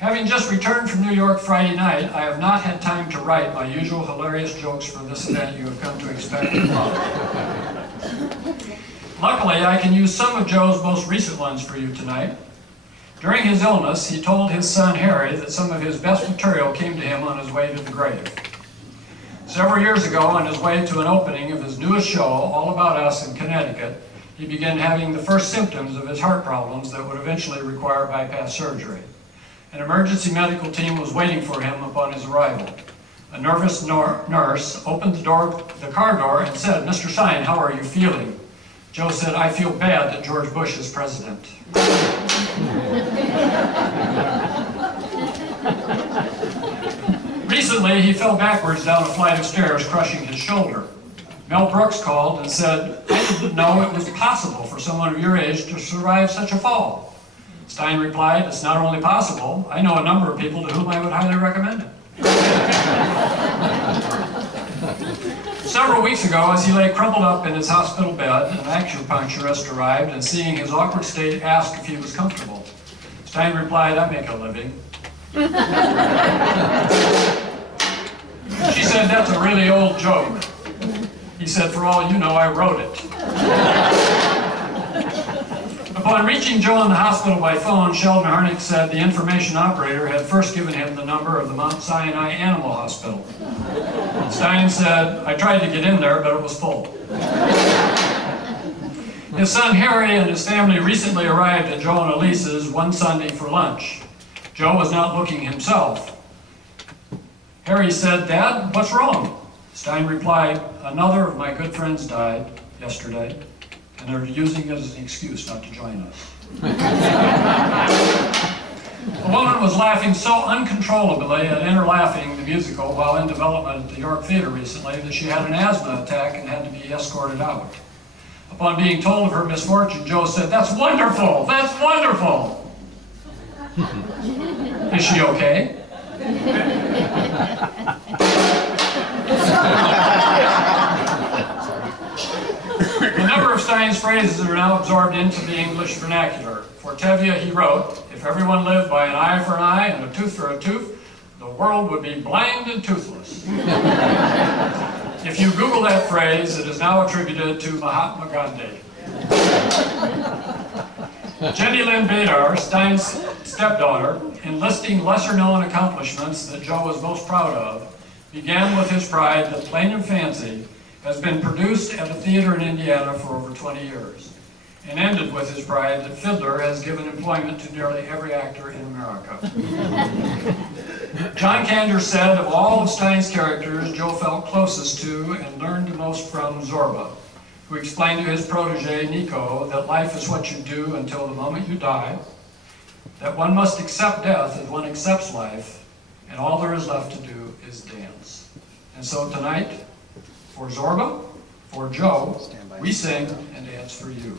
Having just returned from New York Friday night, I have not had time to write my usual hilarious jokes for this event you have come to expect and love. Luckily, I can use some of Joe's most recent ones for you tonight. During his illness, he told his son Harry that some of his best material came to him on his way to the grave. Several years ago, on his way to an opening of his newest show, All About Us in Connecticut, he began having the first symptoms of his heart problems that would eventually require bypass surgery. An emergency medical team was waiting for him upon his arrival. A nervous nurse opened the car door and said, "Mr. Stein, how are you feeling?" Joe said, "I feel bad that George Bush is president." Recently, he fell backwards down a flight of stairs, crushing his shoulder. Mel Brooks called and said, "I didn't know it was possible for someone of your age to survive such a fall." Stein replied, "It's not only possible, I know a number of people to whom I would highly recommend it." Several weeks ago, as he lay crumpled up in his hospital bed, an acupuncturist arrived and, seeing his awkward state, asked if he was comfortable. Stein replied, "I make a living." She said, "That's a really old joke." He said, "For all you know, I wrote it." Upon reaching Joe in the hospital by phone, Sheldon Harnick said the information operator had first given him the number of the Mount Sinai Animal Hospital. Stein said, "I tried to get in there, but it was full." His son Harry and his family recently arrived at Joe and Elise's one Sunday for lunch. Joe was not looking himself. Harry said, "Dad, what's wrong?" Stein replied, "Another of my good friends died yesterday, and they're using it as an excuse not to join us." A woman was laughing so uncontrollably at Enter Laughing, the musical, while in development at the York Theater recently that she had an asthma attack and had to be escorted out. Upon being told of her misfortune, Joe said, "That's wonderful! That's wonderful!" "Is she okay?" A number of Stein's phrases are now absorbed into the English vernacular. For Tevye, he wrote, "If everyone lived by an eye for an eye and a tooth for a tooth, the world would be blind and toothless." If you Google that phrase, it is now attributed to Mahatma Gandhi. Jenny Lynn Badar, Stein's stepdaughter, in listing lesser-known accomplishments that Joe was most proud of, began with his pride that Plain and Fancy has been produced at a theater in Indiana for over 20 years, and ended with his pride that Fiddler has given employment to nearly every actor in America. John Kander said of all of Stein's characters, Joe felt closest to and learned the most from Zorba, who explained to his protege, Nico, that life is what you do until the moment you die, that one must accept death as one accepts life, and all there is left to do is dance. And so tonight, for Zorba, for Joe, we sing and dance for you.